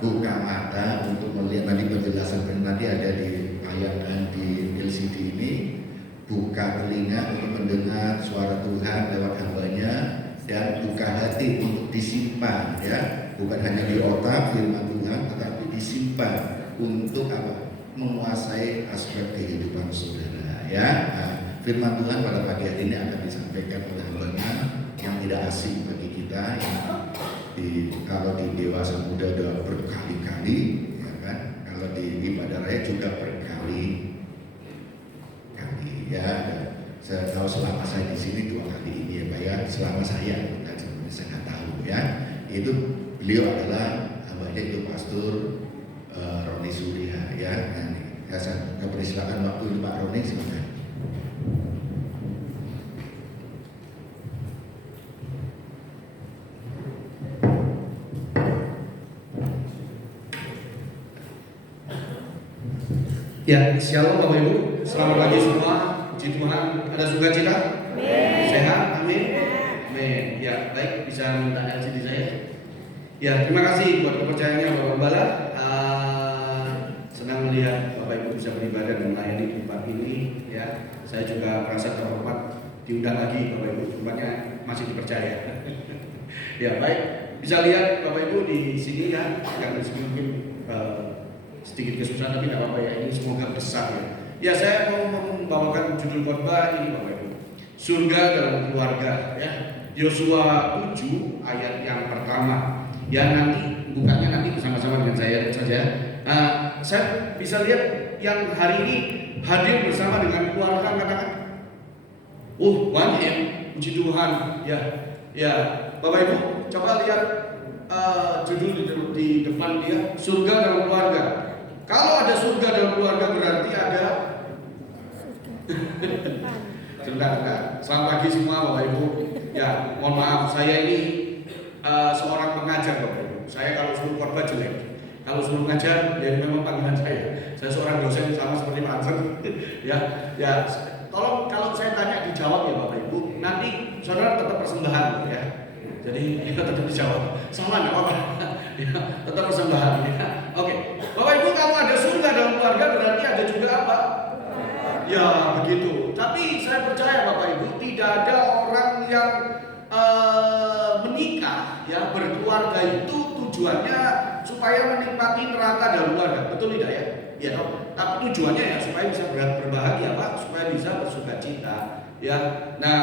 buka mata untuk melihat. Tadi penjelasan tadi ada di tayangan di LCD ini, buka telinga untuk mendengar suara Tuhan lewat hambanya, dan buka hati untuk disimpan, ya, bukan hanya di otak firman Tuhan, tetapi disimpan untuk apa? Menguasai aspek kehidupan saudara, ya. Nah, firman Tuhan pada pagi hari ini akan disampaikan oleh hambanya yang tidak asing bagi kita, yang kalau di dewasa muda udah berkali-kali, ya kan? Kalau di ibadah raya juga berkali-kali, ya. Saya tahu selama saya di sini 2 kali ini, ya Pak, ya. Selama saya nggak tahu, ya. Itu beliau adalah hambanya itu Pastor Roni Surya, ya. Nah, saya persilakan waktu itu Pak Roni, silakan. Ya, shalom Bapak Ibu, selamat pagi semua. Puji Tuhan, ada sukacita? Sehat? Amin. Amin. Ya, baik, bisa minta LCD saya. Ya, terima kasih buat kepercayaannya Bapak Gembala. Senang melihat Bapak Ibu bisa beribadah dan melayani di tempat ini. Ya, saya juga merasa terhormat diundang lagi Bapak Ibu. Tempatnya masih dipercaya. Ya, baik. Bisa lihat Bapak Ibu di sini, ya. Yang mungkin sedikit kesusahan, tapi tidak apa-apa, ya. Ini semoga besar, ya. Ya, saya mau membawakan judul khotbah ini Bapak Ibu. Surga dalam keluarga, ya. Yosua 7 ayat yang pertama. Ya, nanti bukanya nanti bersama-sama dengan saya saja. Saya bisa lihat yang hari ini hadir bersama dengan keluarga, katakan, banyak ya, puji Tuhan, ya. Ya, Bapak Ibu, coba lihat judul di depan dia, surga dalam keluarga. Kalau ada surga dalam keluarga berarti ada. Sebentar. Selamat pagi semua Bapak Ibu. Ya, mohon maaf, saya ini seorang pengajar Bapak Ibu. Saya kalau suruh khotbah jelek. Kalau suruh ngajar, ya memang panggilan saya. Saya seorang dosen sama seperti Pak Anser. Ya. Tolong kalau saya tanya dijawab ya Bapak Ibu. Nanti saudara tetap persembahan, ya. Jadi tetap dijawab. Salah nggak apa-apa. Ya, tetap persembahan, ya. Oke. Bapak Ibu, kalau ada surga dalam keluarga berarti ada juga apa? Ya, begitu. Tapi saya percaya Bapak Ibu, tidak ada orang yang menikah, ya, berkeluarga itu tujuannya supaya menikmati neraka dalam keluarga. Betul tidak, ya? Ya, tapi tujuannya ya supaya bisa berbahagia, Pak, supaya bisa bersukacita, ya. Nah,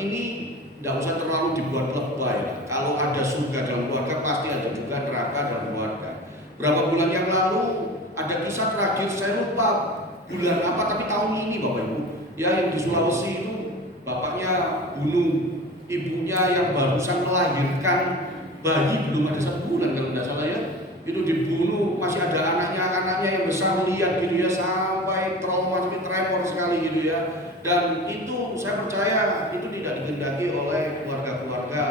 ini tidak usah terlalu dibuat lebay, ya. Kalau ada surga dalam keluarga pasti ada juga neraka dalam keluarga. Berapa bulan yang lalu ada kisah tragis, saya lupa bulan apa, tapi tahun ini Bapak Ibu, ya, yang di Sulawesi itu bapaknya bunuh ibunya yang barusan melahirkan bayi belum ada 1 bulan kalau tidak salah, ya. Itu dibunuh, masih ada anaknya yang besar melihat gitu, ya, sampai trauma, sampai tremor sekali gitu, ya. Dan itu saya percaya itu tidak dikehendaki oleh keluarga-keluarga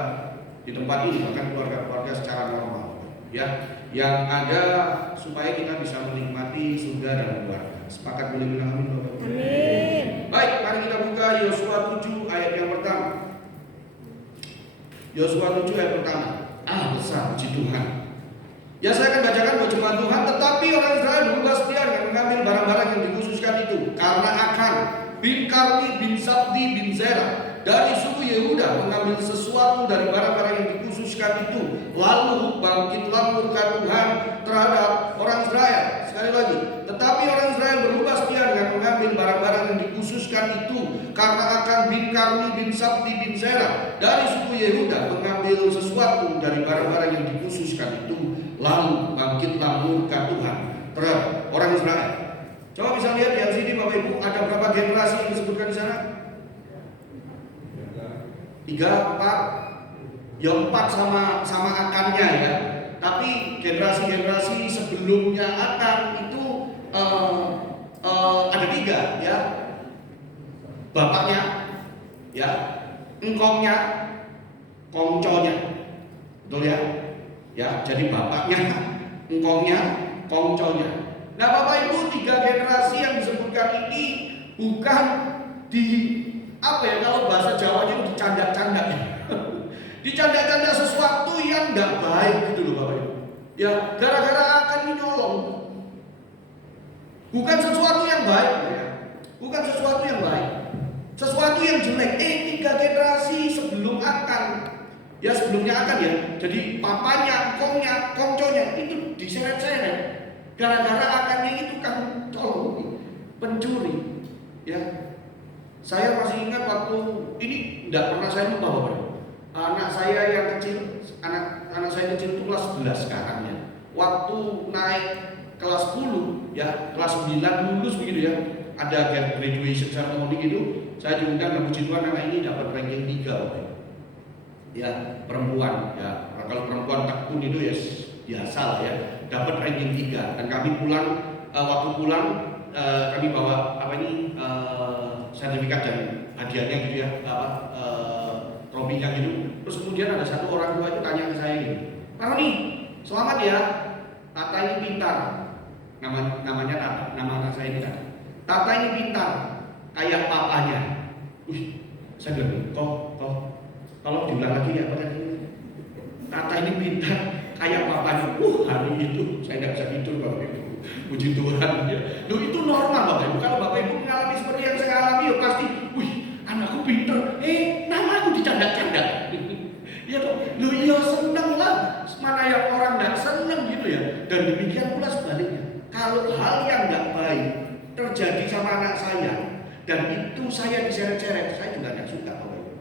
di tempat ini, bahkan keluarga-keluarga secara normal, ya. Yang ada supaya kita bisa menikmati surga dalam keluarga. Sepakat, boleh bilang amin Bapak Ibu? Amin. Baik, mari kita buka Yosua 7 ayat yang pertama. Yosua 7 ayat pertama. Besar, puji Tuhan. Ya, saya akan bacakan buat jemaat Tuhan. Tetapi orang Israel berubah setia dengan mengambil barang-barang yang dikhususkan itu, karena Akan bin Karmi bin Sabdi bin Zerah dari suku Yehuda mengambil sesuatu dari barang-barang yang dikhususkan itu, lalu bangkitlah murka Tuhan terhadap orang Israel. Sekali lagi, tetapi orang Israel berubah setia dengan mengambil barang-barang yang dikhususkan itu, karena Akan bin Karmi bin Sabdi bin Zerah dari suku Yehuda mengambil sesuatu dari barang-barang yang dikhususkan itu, lalu bangkitlah murka Tuhan terhadap orang Israel. Coba bisa lihat di sini Bapak Ibu, ada berapa generasi yang disebutkan di sana? 3, 4, ya 4 sama Akannya, ya. Tapi generasi-generasi sebelumnya Akan itu ada 3, ya. Bapaknya, ya, engkongnya, kongconya, betul, ya? Ya, jadi bapaknya, engkongnya, kongconya. Nah, Bapak Ibu, 3 generasi yang disebutkan ini bukan kalau bahasa Jawanya itu dicanda-canda. Dicanda-canda sesuatu yang tidak baik gitu loh Bapak Ibu. Ya, gara-gara akan ini nyolong. Bukan sesuatu yang baik, ya. Bukan sesuatu yang baik. Sesuatu yang jelek. 3 generasi sebelum akan. Ya sebelumnya akan ya. Jadi papanya, kongnya, kongconya itu diseret-seret. Gara-gara akannya itu kan tolong pencuri. Ya. Saya masih ingat waktu ini tidak pernah saya lupa Bapak. Anak saya yang kecil, anak saya kecil itu kelas 11 sekarang ya. Waktu naik kelas 10 ya, kelas 9 lulus begitu ya. Ada graduation ceremony gitu. Saya diundang dan puji Tuhan anak ini dapat ranking 3 Bapak. Ya, perempuan ya. Kalau perempuan tekun itu ya biasa lah ya. Dapat ranking 3 dan kami pulang waktu pulang kami bawa sertifikat dan hadiahnya gitu ya, trofinya gitu. Terus kemudian ada satu orang tua itu tanya ke saya gitu, Pak Roni, selamat ya, Tata ini pintar. Namanya Tata, nama anak saya ini Tata. Tata ini pintar, kayak papanya. Saya bilang, kok kalau diulang lagi ya, Pak tadi. Tata ini pintar, kayak papanya. Hari itu saya tidak bisa tidur Bapak Ibu. Puji Tuhan ya. Loh itu normal Bapak Ibu. Kalau Bapak Ibu mengalami seperti yang saya alami ya pasti, anakku pinter. Nama aku dicanda-canda. Ya toh, loh iya seneng lah. Mana yang orang tidak seneng gitu ya. Dan demikian pula sebaliknya. Kalau hal yang tidak baik terjadi sama anak saya dan itu saya diseret-seret, saya juga tidak suka Bapak Ibu.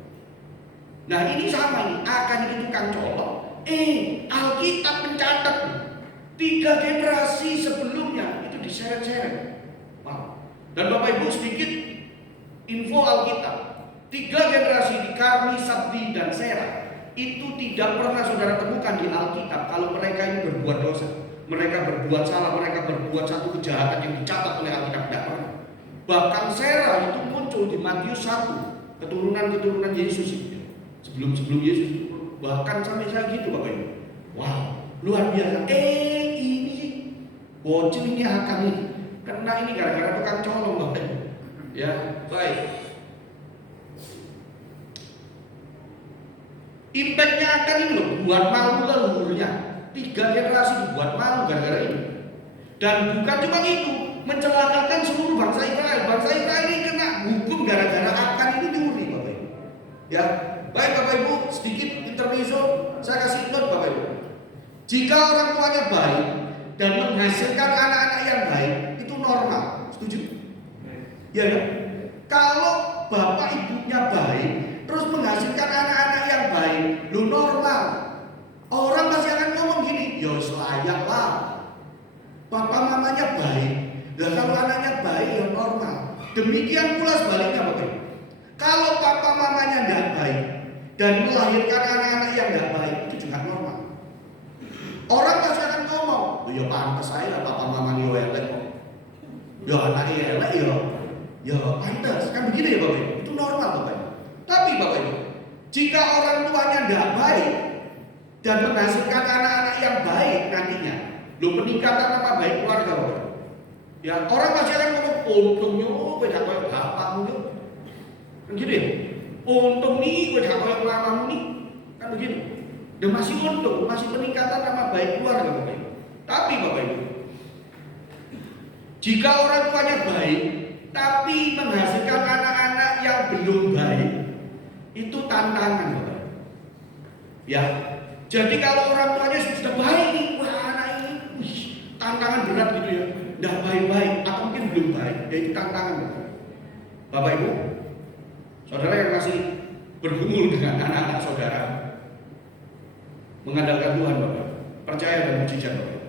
Nah ini sama nih, akan itu tukang colok. Alkitab mencatat 3 generasi sebelumnya itu diseret-seret. Wow. Dan Bapak Ibu sedikit info Alkitab. 3 generasi di Karmi, Sabdi, dan Serah itu tidak pernah saudara temukan di Alkitab kalau mereka ini berbuat dosa, mereka berbuat salah, mereka berbuat satu kejahatan yang dicatat oleh Alkitab, tidak pernah. Bahkan Serah itu muncul di Matius 1, keturunan Yesus itu. Sebelum Yesus, bahkan sampai saya gitu Bapak Ibu. Wow, luar biasa. Ini sih bocil ini akan nih kena ini gara-gara tukang colong Bapak Ibu. Ya, baik. Impactnya akan ini loh, buat malu leluhurnya. 3 generasi dibuat malu gara-gara ini. Dan bukan cuma itu, mencelakakan seluruh bangsa Israel. Bangsa Israel ini kena hukum gara-gara akan ini nyuri Bapak Ibu. Ya, baik Bapak Ibu, sedikit intermezzo, saya kasih note Bapak Ibu. Jika orang tuanya baik dan menghasilkan anak-anak yang baik, itu normal. Setuju? Ya kan? Kalau bapak ibunya baik, terus menghasilkan anak-anak yang baik, lu normal. Orang pasti akan ngomong gini, ya selayak lah. Bapak mamanya baik, dan kalau anaknya baik, ya normal. Demikian pula sebaliknya Bapak Ibu. Kalau papa mamanya tidak baik dan melahirkan anak-anak yang tidak baik, itu juga normal. Orang pasti akan ngomong, ya pantas saya papa mamanya elek kok. Ya anaknya elek ya pantas. Kan begitu ya Bapak Ibu. Itu normal Bapak Ibu. Tapi Bapak Ibu, jika orang tuanya tidak baik dan menghasilkan anak-anak yang baik nantinya, peningkatan apa baik keluarga Bapak Ibu. Ya orang pasti akan ngomong, untungnya beda kayak bapakmu yuk. Kan gitu ya. Untung nih beda kayak mamamu nih. Kan begitu. Dan masih untung, masih peningkatan nama baik keluarga Bapak Ibu. Tapi Bapak Ibu, jika orang tuanya baik, tapi menghasilkan anak-anak yang belum baik, itu tantangan Bapak Ibu. Ya, jadi kalau orang tuanya sudah baik nih, wah anak ini, tantangan berat gitu ya, tidak baik-baik atau mungkin belum baik, ya itu tantangan Bapak Ibu. Saudara yang masih bergumul dengan anak-anak saudara, mengandalkan Tuhan Bapak, percaya dan mujizat Bapak.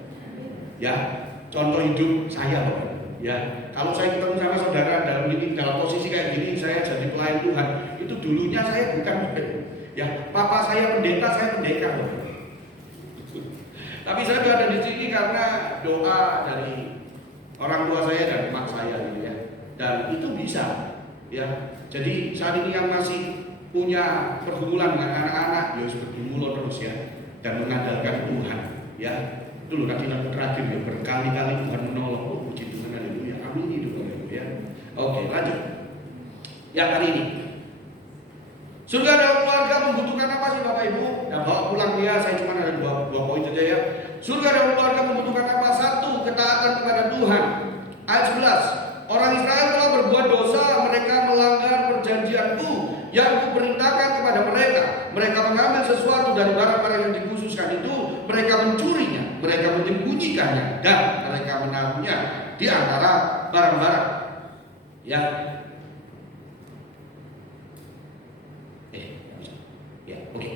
Ya, contoh hidup saya Bapak. Ya, kalau saya ketemu sama saudara dalam posisi kayak gini, saya jadi pelayan Tuhan. Itu dulunya saya bukan ya, papa saya pendeta, saya pendekar Bapak. Tapi saya berada di sini karena doa dari orang tua saya dan emak saya gitu ya. Dan itu bisa ya. Jadi saat ini yang masih punya pergumulan dengan anak-anak, ya harus bergumul terus ya. Dan mengandalkan Tuhan ya. Itu loh nanti terakhir ya, berkali-kali Tuhan menolong. Puji Tuhan, haleluya, amin itu Bapak Ibu ya. Oke, lanjut. Yang kali ini surga dalam keluarga membutuhkan apa sih Bapak Ibu? Nah bawa pulang ya, saya cuma ada dua poin saja ya. Surga dan keluarga membutuhkan apa? Satu, ketaatan kepada Tuhan. Ayat 11, orang Israel telah berbuat dosa, mereka melanggar perjanjianku yang kuperintahkan kepada mereka. Mereka mengambil sesuatu dari barang-barang yang dikhususkan itu, mereka mencurinya, mereka menyembunyikannya, dan mereka menaruhnya di antara barang-barang. Ya, oke.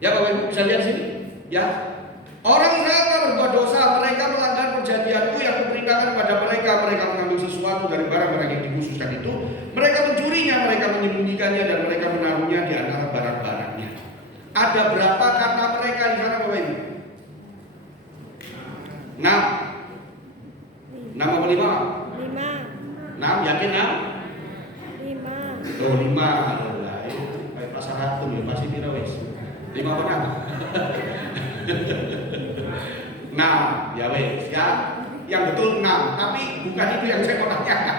Ya Bapak Ibu bisa lihat sini. Ya, orang Israel telah berbuat dosa, mereka melanggar perjanjianku yang kuperintahkan kepada mereka. Mereka mengambil sesuatu dari barang-barang yang dikhususkan itu, mereka mencurinya, mereka menyembunyikannya, dan mereka menaruhnya di antara barang-barangnya. Ada berapa kata mereka di sana Bapak Ibu? 6. 6 apa 5? 6, yakin 6? 5. Oh 5. Lah, itu kayak pasar ratu ya, pasti pira wis. 5 apa 6? 6, ya wis ya. Yang betul 6, tapi bukan itu yang saya mau tanyakan.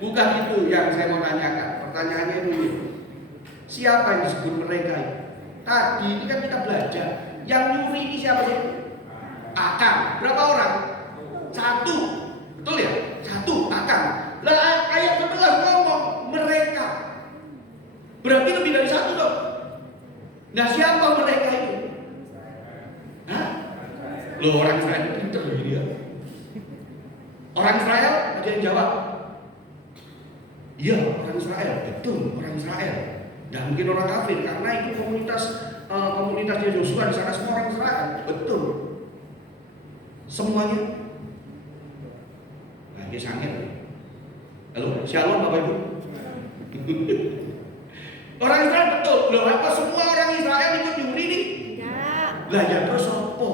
Bukan itu yang saya mau tanyakan. Pertanyaannya itu, siapa yang disebut mereka? Tadi ini kan kita belajar. Yang nyuri ini siapa sih? Akang. Berapa orang? 1. Betul ya? 1 Akang. Lah ayat 11 ngomong mereka. Berarti lebih dari 1 dong. Nah siapa mereka itu? Hah? Loh orang Israel itu pintar loh dia. Orang Israel ada yang jawab. Iya orang Israel, betul orang Israel. Dan mungkin orang kafir karena itu komunitasnya Yosua di sana semua orang Israel, betul. Semuanya. Nah dia sangat. Halo, shalom Bapak Ibu. Orang Israel betul. Loh apa semua orang Israel ikut nyuri nih? Enggak. Lah ya terus apa?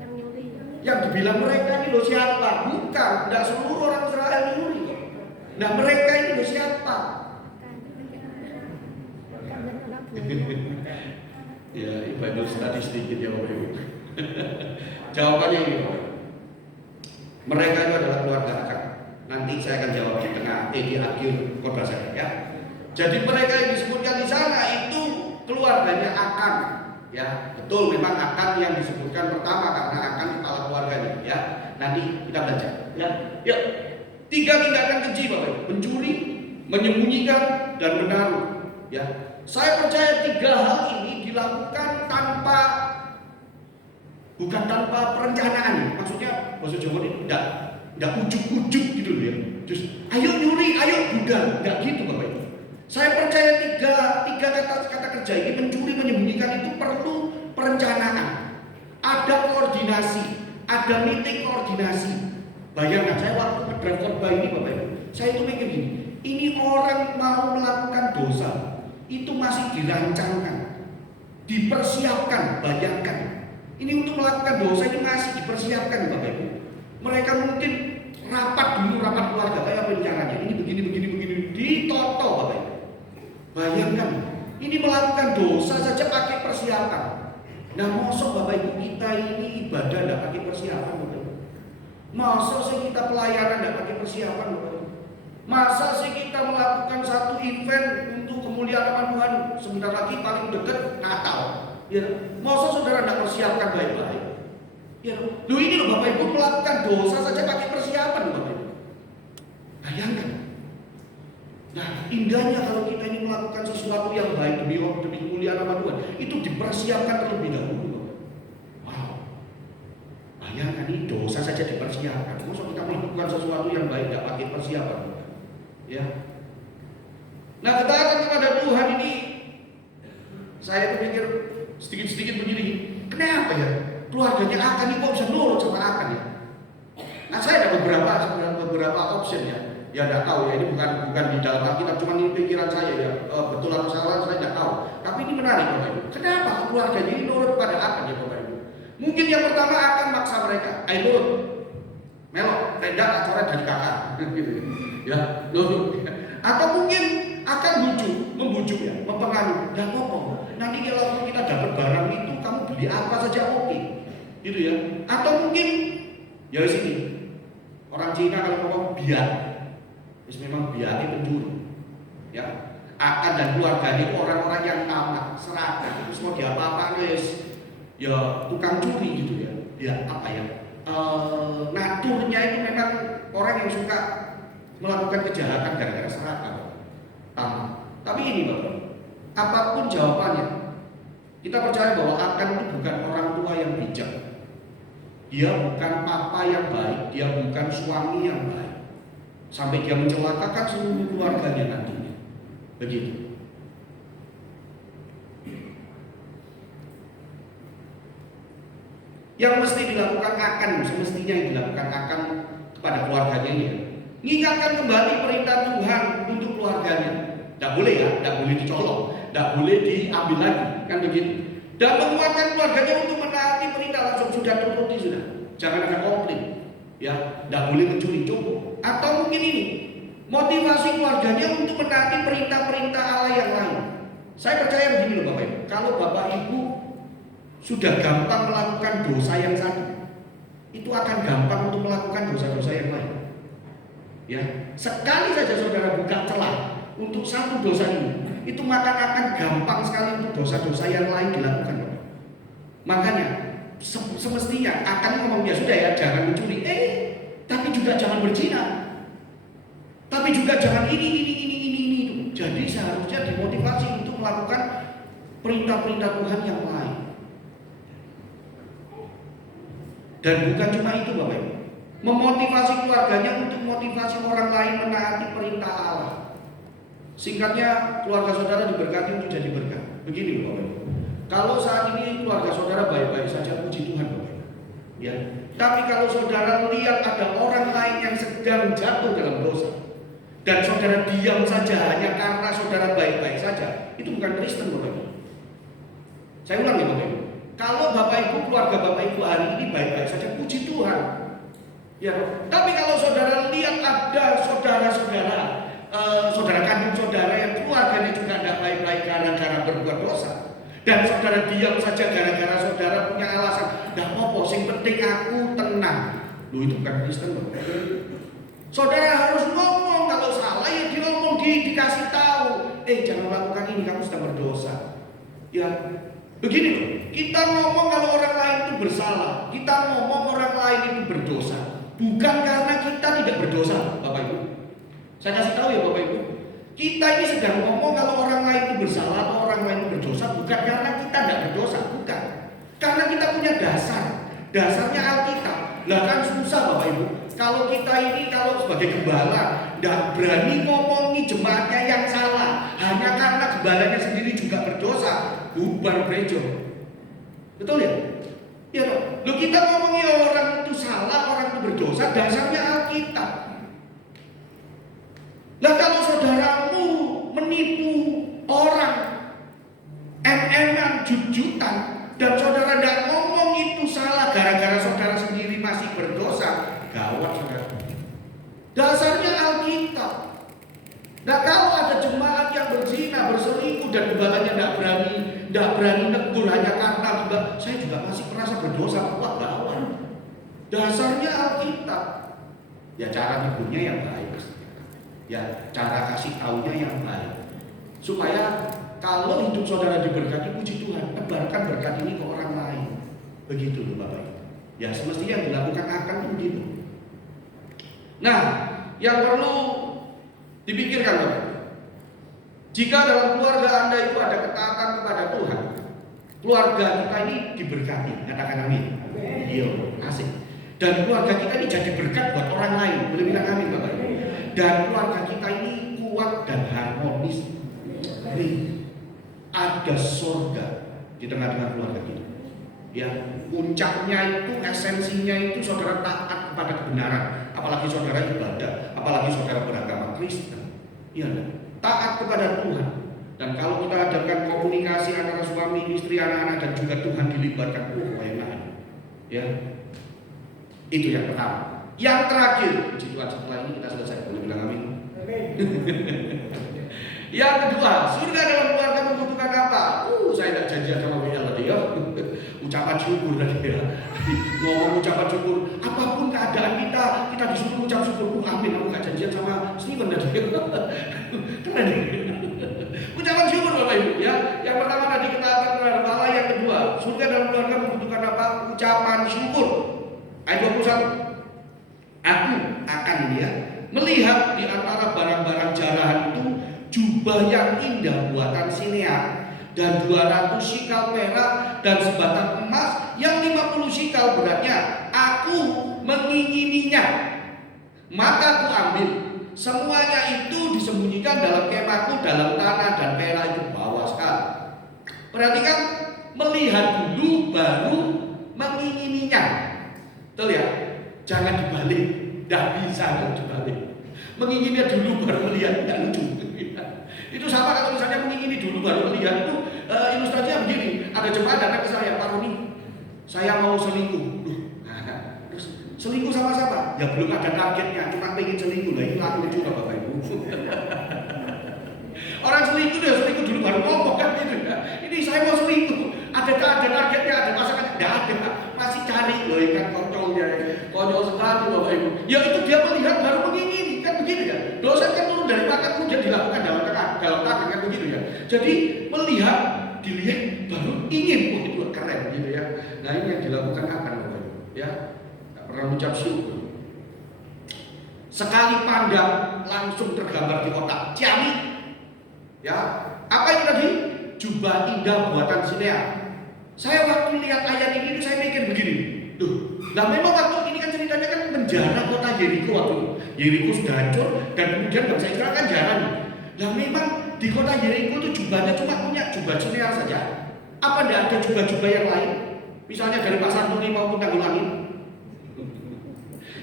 Yang nyuri. Yang dibilang mereka ini loh siapa? Bukan, tidak seluruh orang Israel nyuri. Nah mereka ini loh siapa? Ya, Bible study sedikit ya Bapak Ibu. Jawabannya ini Bapak. Mereka itu adalah keluarga Akang. Nanti saya akan jawab di tengah, di akhir khotbah saya ya. Jadi mereka yang disebutkan di sana itu keluarganya Akang. Ya, betul memang Akang yang disebutkan pertama karena Akang kepala keluarganya ya. Nanti kita belajar ya. Yuk. 3 tindakan keji Bapak Ibu. Mencuri, menyembunyikan dan menaruh ya. Saya percaya 3 hal ini dilakukan bukan tanpa perencanaan. Maksudnya bahasa Jawa ini tidak ujuk-ujuk gitu ya. Terus ayo nyuri, ayo budal, enggak gitu Bapak Ibu. Saya percaya tiga kata kerja ini, mencuri, menyembunyikan itu perlu perencanaan. Ada koordinasi, ada meeting koordinasi. Bayangkan saya waktu ngedrive khotbah ini Bapak Ibu, saya itu mikir gini, ini orang mau melakukan dosa, itu masih dirancangkan, dipersiapkan. Bayangkan, ini untuk melakukan dosa ini masih dipersiapkan Bapak Ibu. Mereka mungkin rapat keluarga, kayak apa caranya? Ini begini, ditoto Bapak Ibu. Bayangkan, ini melakukan dosa saja pakai persiapan. Nah, mosok Bapak Ibu kita ini ibadah tidak pakai persiapan Bapak Ibu. Masa sih kita pelayanan tidak pakai persiapan Bapak Ibu. Masa sih kita melakukan satu event untuk kemuliaan nama Tuhan sebentar lagi paling dekat Natal. Ya, masa saudara tidak persiapkan baik-baik? Ya, lu ini loh Bapak Ibu melakukan dosa saja pakai persiapan Bapak Ibu. Bayangkan. Nah, indahnya kalau kita ini melakukan sesuatu yang baik demi kemuliaan nama Tuhan, itu dipersiapkan terlebih dahulu. Wow. Bayangkan ini dosa saja dipersiapkan. Masa kita melakukan sesuatu yang baik tidak pakai persiapan? Ya. Nah, ketaatan kepada Tuhan ini saya berpikir sedikit-sedikit begini. Kenapa ya? Keluarganya Akang ini kok bisa nurut sama Akang ya? Nah, saya ada beberapa option ya. Ya tidak tahu ya, ini bukan di dalam Alkitab, cuma ini pikiran saya ya. Betul atau salah saya tidak tahu. Tapi ini menarik Bapak Ibu. Kenapa keluarganya ini nurut pada Akang ya Bapak Ibu? Mungkin yang pertama Akang maksa mereka, ayo nurut. Melok, tenda tak coret dari kakak. Ya, nurut. Atau mungkin akan membujuk ya, mempengaruhi. Tidak apa-apa. Nanti kalau kita dapat barang itu, kamu beli apa saja oke. Gitu ya. Atau mungkin ya di sini orang Cina kalau ngomong biar. Memang biarnya pencuri, ya. Akang dan keluarganya itu orang-orang yang tamat, serakah, itu semua diapa-apakan guys, ya tukang curi gitu ya. ya apa ya, naturnya itu memang orang yang suka melakukan kejahatan gara-gara serakah. Tapi ini Bapak, apapun jawabannya, kita percaya bahwa Akan itu bukan orang tua yang bijak. Dia bukan papa yang baik, dia bukan suami yang baik. Sampai dia mencelakakan seluruh keluarganya nantinya. Begitu. Yang mesti dilakukan Akan, semestinya yang dilakukan Akan kepada keluarganya ini, mengingatkan kembali perintah Tuhan untuk keluarganya. Tidak boleh ya, tidak boleh dicolok, tidak boleh diambil lagi, kan begitu. Dan menguatkan keluarganya untuk menaati perintah, langsung sudah terbukti sudah. Jangan ada konflik, ya, tidak boleh mencuri cukup. Atau mungkin ini motivasi keluarganya untuk menaati perintah-perintah Allah yang lain. Saya percaya begini loh Bapak Ibu, kalau Bapak Ibu sudah gampang melakukan dosa yang satu, itu akan gampang untuk melakukan dosa-dosa yang lain. Ya, sekali saja saudara buka celah untuk satu dosa ini, itu maka akan gampang sekali untuk dosa-dosa yang lain dilakukan. Makanya semestinya Akan ngomong ya sudah ya, jangan mencuri, tapi juga jangan berzina, tapi juga jangan ini. Jadi seharusnya dimotivasi untuk melakukan perintah-perintah Tuhan yang lain. Dan bukan cuma itu Bapak Ibu, memotivasi keluarganya untuk motivasi orang lain menaati perintah Allah. Singkatnya, keluarga saudara diberkati untuk jadi berkat. Begini Bapak Ibu, kalau saat ini keluarga saudara baik-baik saja, puji Tuhan Bapak Ibu, ya. Tapi kalau saudara lihat ada orang lain yang sedang jatuh dalam dosa, dan saudara diam saja hanya karena saudara baik-baik saja, itu bukan Kristen Bapak Ibu. Saya ulang ya Bapak Ibu, kalau Bapak Ibu, keluarga Bapak Ibu hari ini baik-baik saja, puji Tuhan, ya. Tapi kalau saudara lihat ada saudara-saudara, saudara kandung saudara yang keluarganya juga tidak baik-baik gara-gara berbuat dosa, dan saudara diam saja gara-gara saudara punya alasan, tidak apa-apa, yang penting aku tenang. Loh, itu bukan Kristen Bapak. Saudara harus ngomong, kalau salah ya diomong, dikasih tahu, jangan melakukan ini, kamu sedang berdosa. Ya, begini loh, kita ngomong kalau orang lain itu bersalah, kita ngomong orang lain itu berdosa, bukan karena kita tidak berdosa, Bapak Ibu. Saya kasih tahu ya Bapak Ibu, kita ini sedang ngomong kalau orang lain itu bersalah atau orang lain itu berdosa, bukan karena kita tidak berdosa, bukan. Karena kita punya dasarnya Alkitab. Lah kan susah Bapak Ibu, kalau kita ini kalau sebagai gembala tidak berani ngomongi jemaatnya yang salah, hanya karena gembalanya sendiri juga berdosa, bubar gereja. Betul ya? Ya loh, kita ngomongi orang itu salah, orang itu berdosa, dasarnya Alkitab. Lah kalau saudaramu menipu orang, enak jujutan, dan saudara tidak ngomong itu salah gara-gara saudara sendiri masih berdosa, gawat saudara. Dasarnya Alkitab. Nah kalau ada jemaat yang berzina, berselingkuh dan gembalanya tidak berani negur hanya karena saya juga masih merasa berdosa, wah gawat. Dasarnya Alkitab. Ya cara negurnya yang baik, ya cara kasih taunya yang baik, supaya kalau hidup saudara diberkati, puji Tuhan, tebarkan berkat ini ke orang lain. Begitu loh Bapak Ibu. Ya semestinya yang dilakukan Akan begitu. Nah, yang perlu dipikirkan Bapak, jika dalam keluarga Anda itu ada ketaatan kepada Tuhan, keluarga kita ini diberkati. Katakan amin. Iya, asik. Dan keluarga kita ini jadi berkat buat orang lain. Boleh bilang amin Bapak Ibu. Dan keluarga kita ini kuat dan harmonis. Ada surga di tengah-tengah keluarga kita. Ya, puncaknya itu, esensinya itu saudara taat kepada kebenaran, apalagi saudara ibadah, apalagi saudara beragama Kristen. Ya, taat kepada Tuhan. Dan kalau kita adakan komunikasi antara suami, istri, anak-anak dan juga Tuhan dilibatkan, enak. Ya, itu yang pertama. Yang terakhir, puji Tuhan, setelah ini kita selesai. Boleh bilang amin. Yang kedua, surga dalam keluarga membutuhkan apa? Saya tidak janjian sama WL tadi ya. Ucapan syukur tadi ya. Ngomong ucapan syukur, apapun keadaan kita disuruh ucap syukur. Amin. Aku nggak janjian sama Steven tadi. Keren. Ucapan syukur Bapak Ibu ya. Yang pertama tadi ketaatan kepada Allah, yang kedua surga dalam keluarga membutuhkan apa? Ucapan syukur. Ayat 21. Aku akan melihat di antara barang-barang jarahan itu jubah yang indah buatan Sinear dan 200 sikal perak dan sebatang emas yang 50 sikal beratnya. Aku mengingininya, maka aku ambil. Semuanya itu disembunyikan dalam kemahku dalam tanah, dan perak itu bawah sekali. Perhatikan, melihat dulu baru mengingininya. Betul ya? Jangan dibalik, tidak bisa dibalik. Menginginnya dulu baru melihat, tidak lucu. Itu sama kalau misalnya mengingini dulu baru melihat, itu ilustrasinya begini. Ada jemaat datang ke saya, Pak Roni, saya mau selingkuh. Terus selingkuh sama siapa? Ya belum ada targetnya, cuma pengen selingkuh. Nah, ini laku lucu Bapak Ibu. Orang selingkuh dia selingkuh dulu baru ngomong kan gitu ya. Ini saya mau selingkuh. Ada targetnya, ada pasangan? Tidak ada, masih cari loh, kan konyolnya, konyol sekali Bapak Ibu. Ya itu dia melihat baru mengingini, kan begitu ya. Dosa kan turun dari pangkat kemudian dilakukan dalam tangan kan begitu ya. Jadi melihat, dilihat baru ingin, itu keren gitu ya. Nah ini yang dilakukan akan Bapak Ibu ya. Tak pernah mengucap syukur. Sekali pandang langsung tergambar di otak. Ciamik. Ya, apa itu tadi? Jubah indah buatan Sinear. Saya waktu lihat ayat ini saya mikir begini. Nah memang waktu ini kan ceritanya kan menjara kota Yeriko waktu itu. Yeriko sudah hancur dan kemudian bangsa Israel kan jarang. Nah memang di kota Yeriko itu jubahnya cuma punya jubah Sinear saja. Apa tidak ada jubah-jubah yang lain? Misalnya dari Pak Santuni maupun Tanggulangin.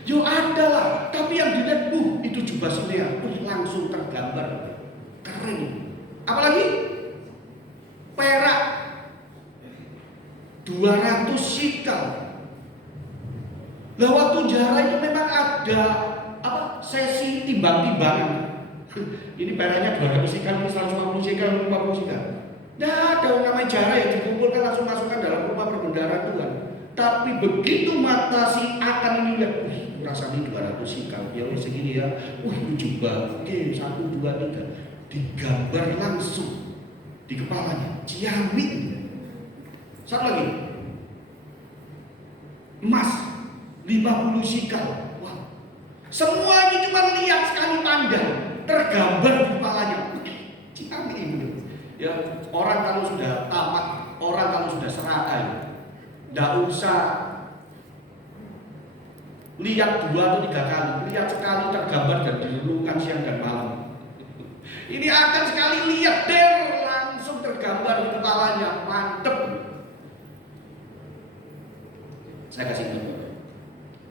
Yo ada lah, tapi yang dilihat itu jubah Sinear, langsung tergambar. Keren. Apalagi perak 200 sikal. Lah waktu jara itu memang ada sesi timbang-timbangan. Ini peraknya 200 sikal, 150 sikal, 50 sikal. Tidak ada yang namanya jara yang dikumpulkan langsung masukkan dalam rumah perbendaharaan Tuhan. Tapi begitu mata si akan ini lihat, rasanya 200 sikal, ya segini ya. Lucu banget. Oke, 1, 2, 3. Digambar langsung di kepalanya. Ciamik. Satu lagi. Emas 50 sikal. Wah. Semuanya cuma lihat sekali pandang, tergambar di kepalanya. Ciamik itu. Ya, orang kalau sudah tamat, orang kalau sudah serakah, tidak usah lihat 2 atau 3 kali, lihat sekali tergambar dan direnungkan siang dan malam. Ini akan sekali lihat langsung tergambar di kepalanya, mantep. Saya kasih tahu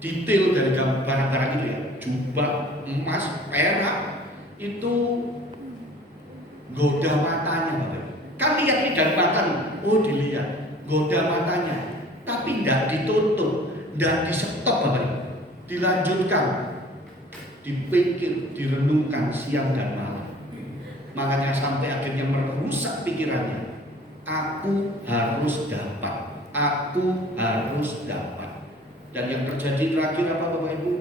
detail dari barang-barang itu ya, jubah, emas, perak itu goda matanya Bapak. Kan lihat ini dari mata, dilihat goda matanya, tapi tidak ditutup, tidak di-stop Bapak. Dilanjutkan, dipikir, direnungkan siang dan malam. Makanya sampai akhirnya merusak pikirannya. Aku harus dapat. Aku harus dapat. Dan yang terjadi terakhir apa Bapak Ibu?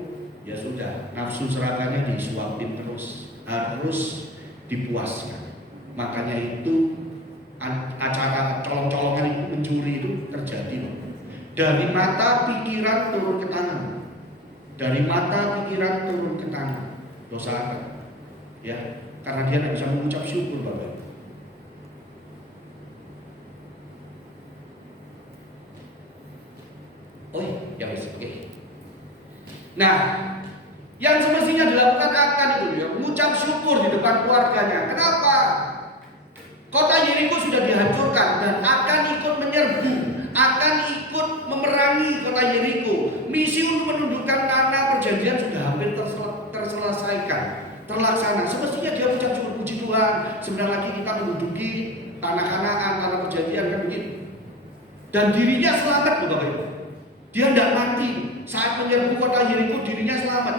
Ya sudah, nafsu serakahnya disuapin terus. Harus dipuaskan. Makanya itu acara colong-colongan itu, mencuri itu terjadi. Dari mata pikiran turun ke tangan. Dari mata pikiran turun ke tangan. Dosa apa? Ya. Karena dia tidak bisa mengucap syukur Bapak. Ya wis, oke. Nah, yang semestinya dilakukan akan itu ya, mengucap syukur di depan keluarganya. Kenapa? Kota Yeriko sudah dihancurkan dan akan ikut menyerbu, akan ikut memerangi kota Yeriko. Misi untuk menundukkan tanah perjanjian sudah hampir terselesaikan, terlaksana. Semestinya dia ucap syukur, puji Tuhan. Sebentar lagi kita menduduki tanah Kanaan, tanah perjanjian kan begitu. Dan dirinya selamat loh Bapak Ibu. Dia tidak mati saat menyerbu kota Yeriko, dirinya selamat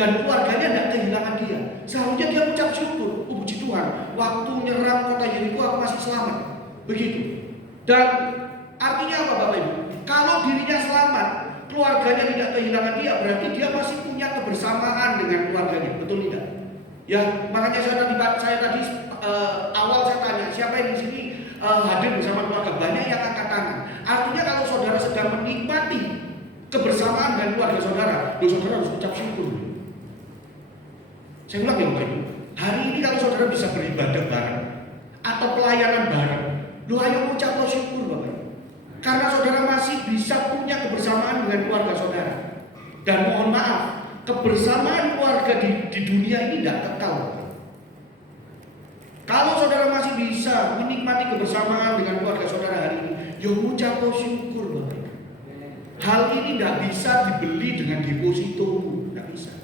dan keluarganya tidak kehilangan dia. Seharusnya dia ucap syukur, puji Tuhan. Waktu menyerang kota Yeriko aku masih selamat, begitu. Dan artinya apa Bapak Ibu? Kalau dirinya selamat, keluarganya tidak kehilangan dia, berarti dia masih punya kebersamaan dengan keluarganya, betul tidak? Ya, makanya saya tadi awal saya tanya siapa yang di sini hadir bersama keluarga, banyak yang angkat tangan. Artinya kalau saudara sedang menikmati kebersamaan dengan keluarga saudara, saudara harus ucap syukur. Saya ulang ya Bapak Ibu, hari ini kalau saudara bisa beribadah bareng atau pelayanan bareng, ayo ucap syukur Bapak Ibu. Karena saudara masih bisa punya kebersamaan dengan keluarga saudara. Dan mohon maaf, kebersamaan keluarga di dunia ini tidak kekal. Kalau saudara masih bisa menikmati kebersamaan dengan keluarga saudara hari ini, ya ucap syukur Bapak Ibu. Hal ini tidak bisa dibeli dengan deposito, tidak bisa.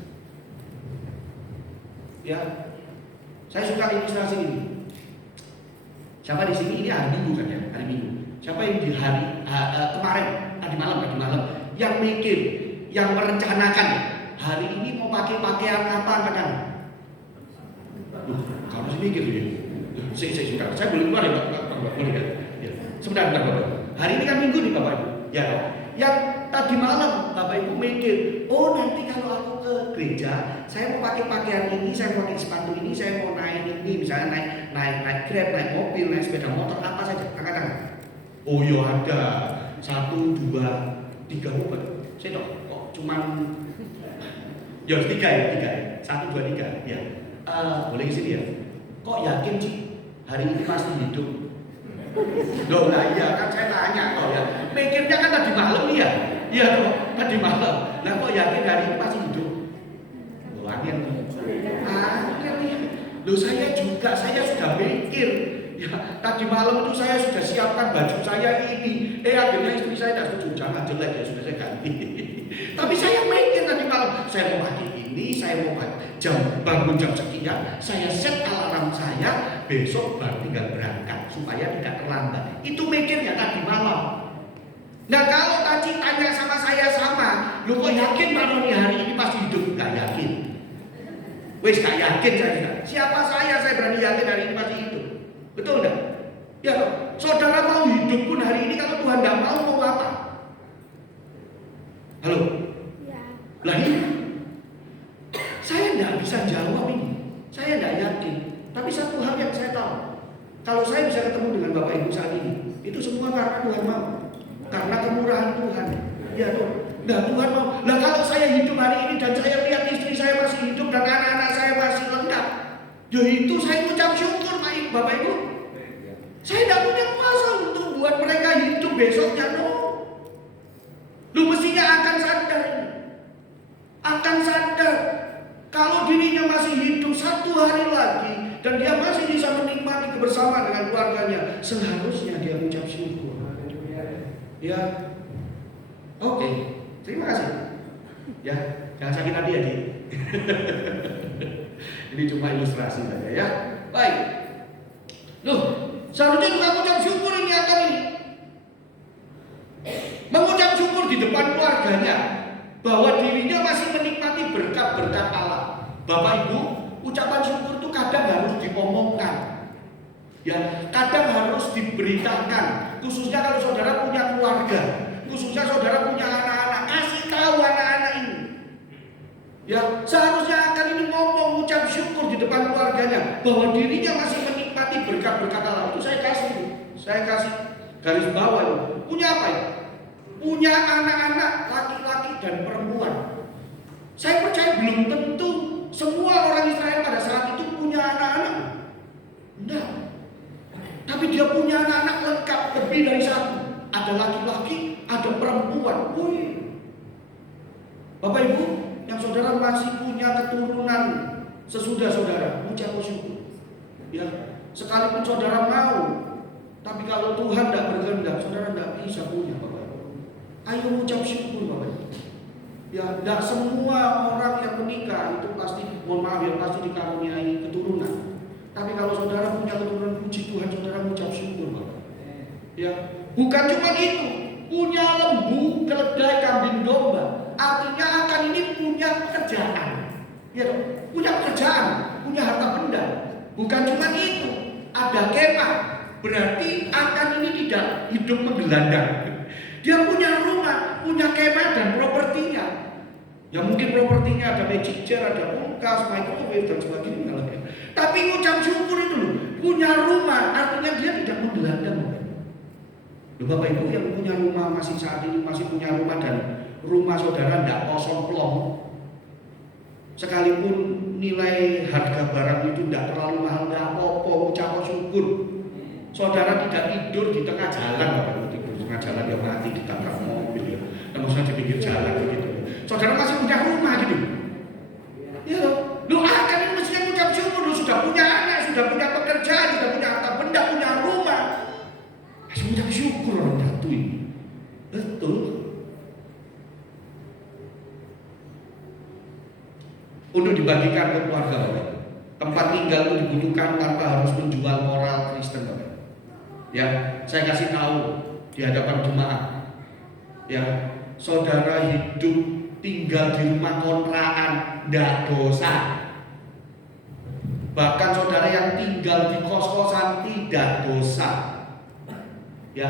Ya, saya suka ilustrasi ini. Siapa di sini ini hari Minggu kan ya, hari Minggu. Siapa yang di hari kemarin, tadi malam, yang mikir, yang merencanakan hari ini mau pakai pakaian apa kadang? Kamu sih mikir ya. Saya boleh keluar ya Pak, boleh kan? Ya. Sebentar Bapak. Hari ini kan Minggu nih Bapak Ibu. Ya, yang tadi malam Bapak Ibu mikir, oh nanti kalau aku ke gereja, saya mau pakai pakaian ini, saya mau pakai sepatu ini, saya mau naik ini, misalnya naik Grab, naik mobil, naik sepeda motor, apa saja, angkat. Oh iya ada 1, 2, 3 obat. Saya kok cuman ya 3 ya, 1, 2, 3 ya. Boleh ke sini ya. Kok yakin sih hari ini pasti hidup? Loh lah iya kan saya tanya kok ya. Mikirnya kan tadi malam nih ya. Iya kok tadi malam. Lah kok yakin hari ini pasti hidup? Loh angin. Loh saya sudah mikir. Ya, tadi malam itu saya sudah siapkan baju saya ini. Akhirnya istri saya tidak setuju, jangan jelek ya, sudah saya ganti. Tapi saya mikir tadi malam, saya mau pakai ini, saya mau bangun jam sekian, saya set alarm saya, besok baru tinggal berangkat supaya tidak terlambat. Itu mikirnya tadi malam. Nah kalau tadi tanya sama saya sama, lu kok yakin Pak Roni hari ini pasti hidup? Gak yakin. Wes gak yakin saya. Siapa saya berani yakin hari ini pasti hidup. Betul enggak? Ya, saudara mau hidup pun hari ini kalau Tuhan tidak mau apa? Halo? Ya. Lah ini, saya tidak bisa jawab ini. Saya tidak yakin. Tapi satu hal yang saya tahu, kalau saya bisa ketemu dengan Bapak Ibu saat ini, itu semua karena Tuhan mau, karena kemurahan Tuhan. Ya Tuhan. Nah Tuhan mau. Nah kalau saya hidup hari ini dan saya lihat istri saya masih hidup dan anak-anak saya masih lengkap, ya itu saya ucap syukur Bapak Ibu. Saya tidak punya kuasa untuk buat mereka hidup besoknya, no. Lu mestinya akan sadar kalau dirinya masih hidup 1 hari lagi dan dia masih bisa menikmati kebersamaan dengan keluarganya, seharusnya dia mengucap syukur. Ya, oke, terima kasih. Ya, jangan sakit hati ya, Ini cuma ilustrasi saja ya. Baik. Loh, seharusnya juga mengucap syukur ini akan ini. Mengucap syukur di depan keluarganya bahwa dirinya masih menikmati berkat-berkat Allah. Bapak Ibu, ucapan syukur itu kadang harus diomongkan. Ya, kadang harus diberitakan. Khususnya kalau saudara punya keluarga, khususnya saudara punya anak-anak, kasih tahu anak-anak ini. Ya, seharusnya akan ini ngomong ucap syukur di depan keluarganya bahwa dirinya masih menikmati berkat-berkat Allah. Itu saya kasih garis bawah itu. Punya apa ya? Punya anak-anak laki-laki dan perempuan. Saya percaya belum tentu semua orang Israel pada saat itu punya anak-anak. Enggak. Tapi dia punya anak-anak lengkap lebih dari 1. Ada laki-laki, ada perempuan. Wih. Bapak Ibu, yang saudara masih punya keturunan sesudah saudara, ucap syukur. Ya, sekalipun saudara mau, tapi kalau Tuhan tidak berkehendak, saudara tidak bisa punya, Bapak Ibu. Ayo ucap syukur, Bapak Ibu. Ya, tidak semua orang yang menikah itu pasti, mohon maaf ya, pasti dikaruniai keturunan. Tapi kalau saudara punya keturunan, puji Tuhan, saudara ucap syukur, Bapak. Ya, bukan cuma itu, punya lembu, keledai, kambing domba. Artinya akan ini punya pekerjaan. Ya, punya pekerjaan, punya harta benda. Bukan cuma itu, ada kemah. Berarti akan ini tidak hidup menggelandang. Dia punya rumah, punya kemah dan propertinya. Ya mungkin propertinya ada magic jar, ada kulkas, microwave dan sebagainya. Tapi ngucap syukur itu loh, punya rumah, artinya dia tidak menggelandang. Loh Bapak Ibu yang punya rumah masih saat ini masih punya rumah dan rumah saudara tidak kosong plong, sekalipun nilai harga barang itu tidak terlalu mahal, tidak apa-apa, ucap syukur. Saudara tidak tidur di tengah jalan, Bapak, tidur di tengah jalan dia mati ditabrak mobil ya, dan maksudnya di pinggir jalan begitu. Saudara masih punya rumah gitu. Ya lu akan ini mestinya ucap syukur, lu sudah punya anak, sudah punya pekerjaan, sudah punya harta benda, punya rumah. Masih ucap syukur orang datu ini. Betul. Untuk dibagikan ke keluarga, Bapak. Tempat tinggal itu dibutuhkan tanpa harus menjual moral Kristen, Bapak. Ya, saya kasih tahu di hadapan jemaat. Ya, saudara hidup tinggal di rumah kontrakan tidak dosa. Bahkan saudara yang tinggal di kos-kosan tidak dosa. Ya,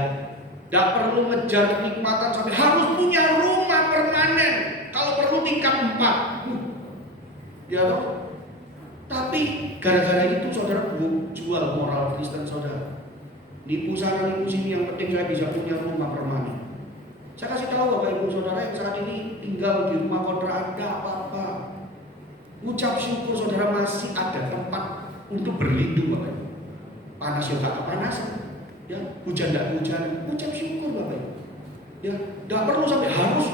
tidak perlu ngejar kenikmatan sampai harus punya rumah permanen. Kalau perlu tingkat 4. Ya, tapi gara-gara itu saudara jual moral Kristen saudara. Nipu sana nipu sini, yang penting saya bisa punya rumah permanen. Saya kasih tahu Bapak Ibu Saudara yang saat ini tinggal di rumah kontrakan, tidak apa-apa. Ucap syukur saudara masih ada tempat untuk berlindung, Bapak Ibu. Panas ya gak kepanasan, ya hujan tidak hujan, ucap syukur Bapak Ibu. Ya, tidak perlu sampai harus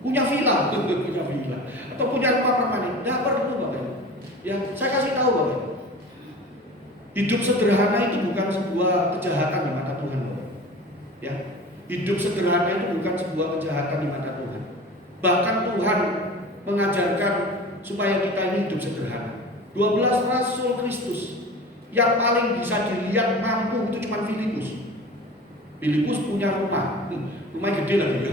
punya villa, punya villa atau punya rumah permanen, tidak perlu Bapak Ibu. Ya, saya kasih tahu Bapak Ibu. Hidup sederhana itu bukan sebuah kejahatan di mata Tuhan, Bapak. Ya, hidup sederhana itu bukan sebuah kejahatan di mata Tuhan. Bahkan Tuhan mengajarkan supaya kita ini hidup sederhana. 12 rasul Kristus yang paling bisa dilihat mampu itu cuma Filipus. Filipus punya rumah, rumah gede lah gitu.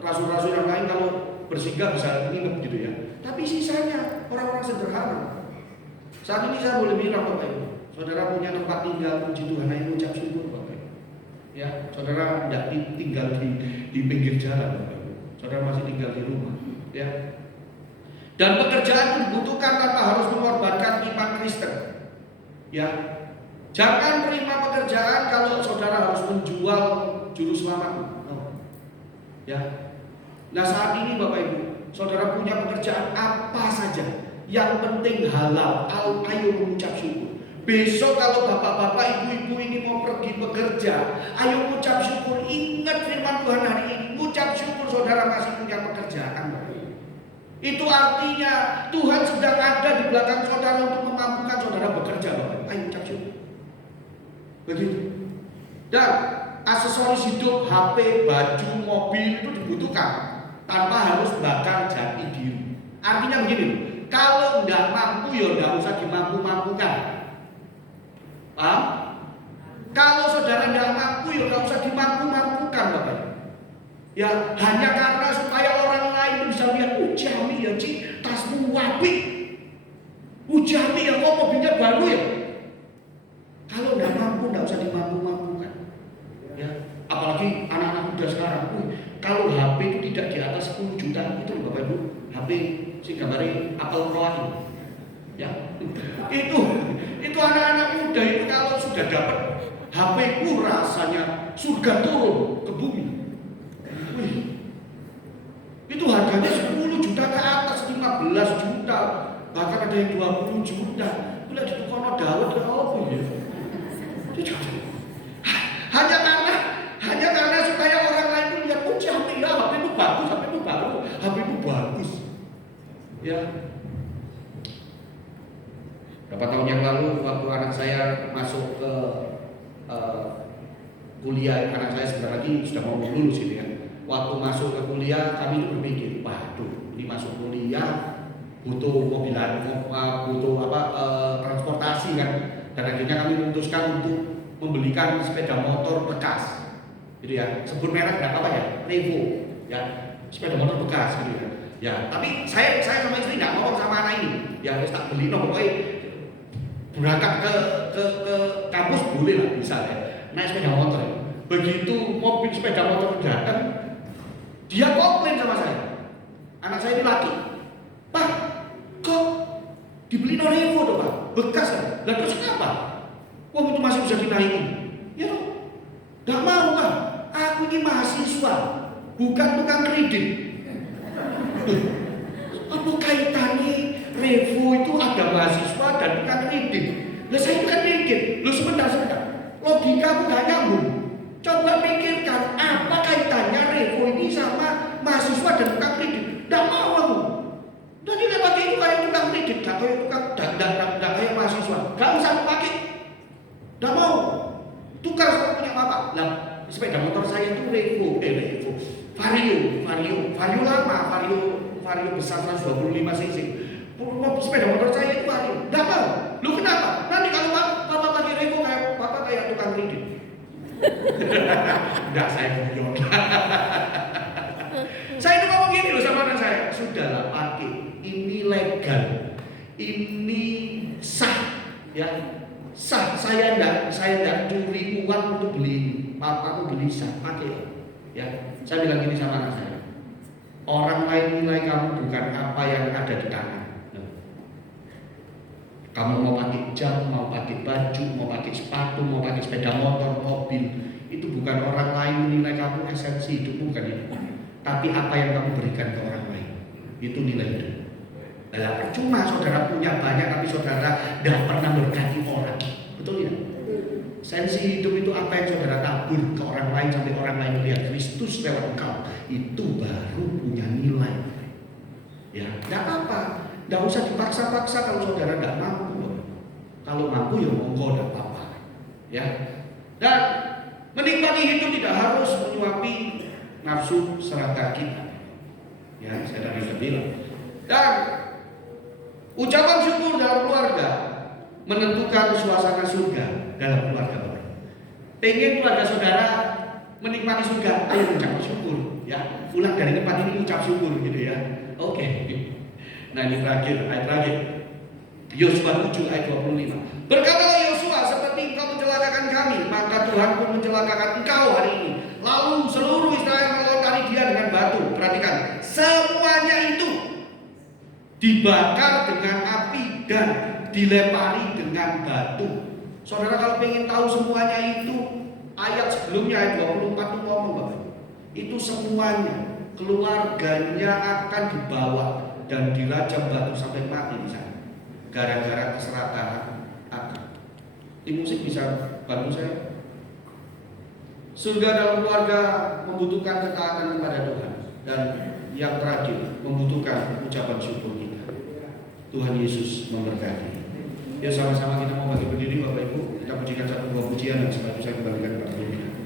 Rasul-rasul yang lain kalau bersinggah bisa nginep gitu ya. Tapi sisanya orang-orang sederhana. Saat ini saya boleh bilang Bapak Ibu, saudara punya tempat tinggal, puji Tuhan, ayo ucap syukur Bapak Ibu. Ya, saudara tidak tinggal di pinggir jalan Bapak Ibu. Saudara masih tinggal di rumah, ya. Dan pekerjaan dibutuhkan tanpa harus mengorbankan iman Kristen. Ya. Jangan terima pekerjaan kalau saudara harus menjual juru selamat. Ya. Nah, saat ini Bapak Ibu, saudara punya pekerjaan apa saja, yang penting halal, ayo mengucap syukur. Besok kalau bapak-bapak, ibu-ibu ini mau pergi bekerja, ayo mengucap syukur. Ingat firman Tuhan hari ini, mengucap syukur saudara masih punya pekerjaan. Itu artinya Tuhan sedang ada di belakang saudara untuk memampukan saudara bekerja. Bapak. Ayo ucap syukur. Begitu. Dan aksesoris hidup, HP, baju, mobil itu dibutuhkan tanpa harus bakar jati diri. Artinya begini, kalau nggak mampu ya nggak usah dimampu-mampukan. Paham? Kalau saudara nggak mampu ya nggak usah dimampu-mampukan, Bapak. Ya hanya karena supaya orang lain bisa lihat, Jami ya Ci, tasmu wapik. Jami ya kok mobilnya baru ya. Kalau nggak mampu nggak usah dimampu-mampukan. Ya, apalagi anak-anak muda sekarang, kalau HP itu tidak di atas 10 juta itu Bapak Ibu, HP si gambarnya Apple Pro ini. Ya, itu anak-anak muda itu kalau sudah dapat HP itu rasanya surga turun ke bumi. Wih, itu harganya 10 juta ke atas, 15 juta, bahkan ada yang 20 juta. Bila di tukono dawet ya apa ya? Hanya karena supaya orang lain itu lihat, HP ya, HP itu bagus, HP itu bagus, HP itu bagus. Ya. Berapa tahun yang lalu waktu anak saya masuk ke kuliah, anak saya sebentar lagi sudah mau lulus ini ya. Waktu masuk ke kuliah kami itu berpikir, waduh, ini masuk kuliah butuh mobilan, butuh transportasi kan. Dan akhirnya kami memutuskan untuk membelikan sepeda motor bekas, gitu ya. Sebut merek nggak apa ya, Revo, ya, sepeda motor bekas, gitu ya. Ya, tapi saya sama istri nggak ngomong sama anak ini, ya harus tak beli, pokoknya berangkat ke kampus boleh lah, bisa ya, naik sepeda motor. Begitu mobil sepeda motor datang, dia komplain sama saya. Anak saya ini laki, Pak, kok dibeli Revo tuh Pak, bekas kan? Lah terus kenapa? Wah itu masih bisa dinaikin. Ya toh, nggak mau Pak. Aku ini mahasiswa. bukan tukang kredit. Apa kaitannya Revo itu ada mahasiswa dan tukang kredit? Lah saya bukan mikir, lu sebentar. Logika aku gak nyambung. Coba pikirkan apa kaitannya Revo ini sama mahasiswa dan tukang kredit. Gak mau aku. Dan tidak pakai itu kayak tukang kredit, gak kayak tukang gak kayak mahasiswa. Gak usah pakai. Gak mau. Tukar sama punya bapak. Lah sepeda motor saya itu Revo. Vario lama, Vario besar 125 cc. Sepeda motor saya itu Vario. Gak mau. Lu kenapa? Nanti kalau bapak pakai Revo kayak bapak kayak tukang kredit. Enggak, saya guyon. Saya itu ngomong gini loh sama anak saya. Sudahlah pakai. Ini legal. Ini sah. Ya. Sah. Saya enggak curi uang untuk beli ini. Papaku beli sah. Pakai. Ya. Saya bilang gini sama anak saya. Orang lain nilai kamu bukan apa yang ada di tangan. Kamu mau pakai jam, mau pakai baju, mau pakai sepatu, mau pakai sepeda motor, mobil, itu bukan orang lain menilai kamu, esensi hidupmu bukan itu. Tapi apa yang kamu berikan ke orang lain, itu nilai hidup. Nah, percuma saudara punya banyak tapi saudara tidak pernah berkati orang. Betul ya? Esensi hidup itu apa yang saudara tabur ke orang lain sampai orang lain melihat Kristus lewat engkau. Itu baru punya nilai. Ya, tidak apa. Tidak usah dipaksa-paksa kalau saudara tidak mampu. Kalau mampu ya monggo, tidak apa-apa. Ya. Dan menikmati hidup tidak harus menyuapi nafsu serata kita. Ya, saya tadi sudah bilang. Dan ucapan syukur dalam keluarga menentukan suasana surga dalam keluarga. Pengen keluarga saudara menikmati surga, ayo ucap syukur. Ya, pulang dari tempat ini ucap syukur gitu ya. Oke. Nah ini terakhir, ayat terakhir Yosua 7 ayat 25. Berkatalah Yosua, seperti engkau mencelakakan kami, maka Tuhan pun mencelakakan engkau hari ini. Lalu seluruh Israel melontari dia dengan batu. Perhatikan, semuanya itu dibakar dengan api dan dilempari dengan batu. Saudara kalau ingin tahu semuanya itu, ayat sebelumnya ayat 24 itu ngomong Bapak. Itu semuanya, keluarganya akan dibawa dan dirajam batu sampai mati di sana gara-gara keserakahan akal. Di musik bisa bantu saya. Surga dalam keluarga membutuhkan ketaatan kepada Tuhan, dan yang terakhir membutuhkan ucapan syukur kita. Tuhan Yesus memberkati. Ya sama-sama kita mau bagi berdiri Bapak Ibu, kita pujikan satu buah pujian dan setelah itu saya kembalikan kepada Tuhan.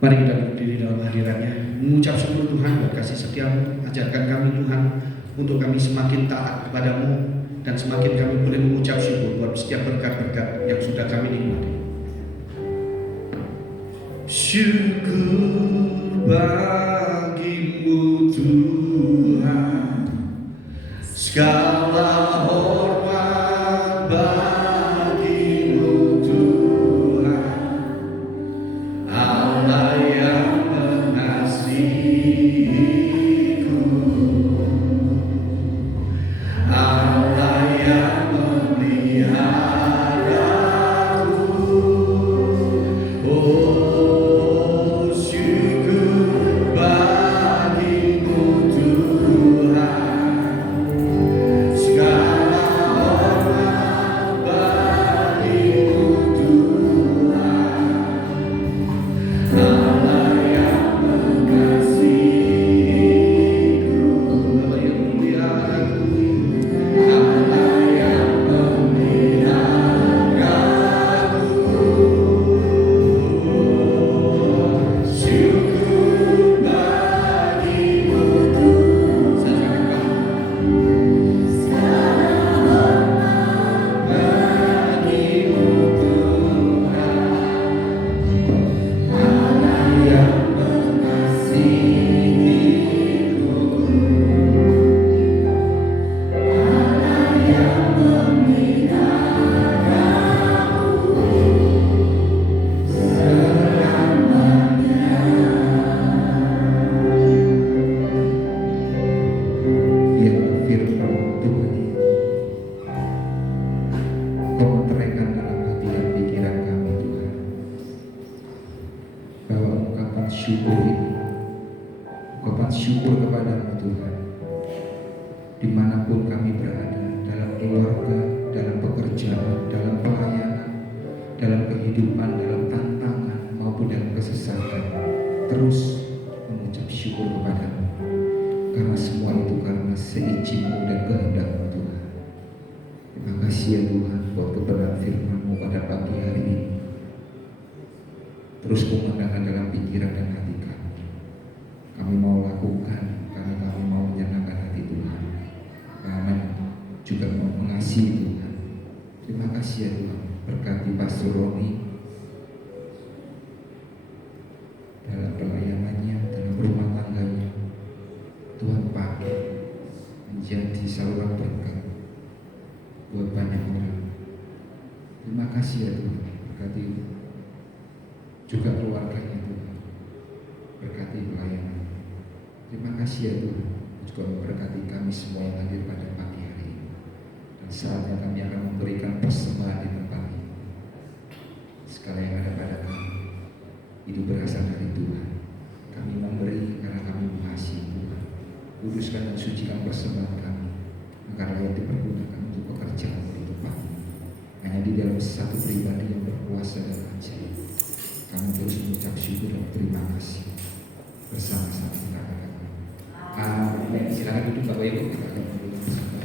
Mari kita berdiri dalam hadiratnya, mengucap syukur Tuhan buat kasih setiamu. Ajarkan kami Tuhan untuk kami semakin taat kepadamu, dan semakin kami boleh mengucap syukur buat setiap berkat-berkat yang sudah kami nikmati. Syukur bagimu Tuhan, segala hormat bagimu Tuhan, Allah yang mengasihiku, Allah yang memeliharaku. Oh syukur bagimu Tuhan, segala hormat Engkau meteraikan dalam hati dan pikiran kami Tuhan, bahwa ungkapan syukur ini, ungkapan syukur kepadamu Tuhan, dimanapun kami berada, dalam keluarga, dalam pekerjaan, dalam pelayanan, dalam kehidupan, dalam tantangan maupun dalam kesesatan, terus mengucap syukur kepadamu, karena semua itu karena seizin-Mu dan kehendak-Mu Tuhan. Terima kasih ya Tuhan buat kebenaran firman-Mu pada pagi hari ini. Terus kumandangkan dalam pikiran dan hati kami. Kami mau lakukan karena kami mau menyenangkan hati Tuhan. Kami juga mau mengasihi Tuhan. Terima kasih ya Tuhan. Berkati Pastor Roni dalam pelayanannya, dalam rumah tangganya. Tuhan pakai menjadi saluran berkat buat banyak orang. Terima kasih ya Tuhan. Berkati juga keluarganya Tuhan. Berkati pelayanan. Terima kasih ya Tuhan. Juga memberkati kami semua yang hadir pada pagi hari ini. Dan saatnya kami akan memberikan persembahan di tempat ini. Segala yang ada pada kami itu berasal dari Tuhan. Kami memberi karena kami mengasihi Tuhan. Kuduskan dan sucikan persembahan kami agar layak dipergunakan untuk pekerjaan di tempat ini. Hanya di dalam satu pribadi yang berkuasa dan ajaib, kami terus mengucap syukur dan terima kasih bersama-sama kita katakan amin. Silakan duduk Bapak Ibu, kita akan berdoa bersama.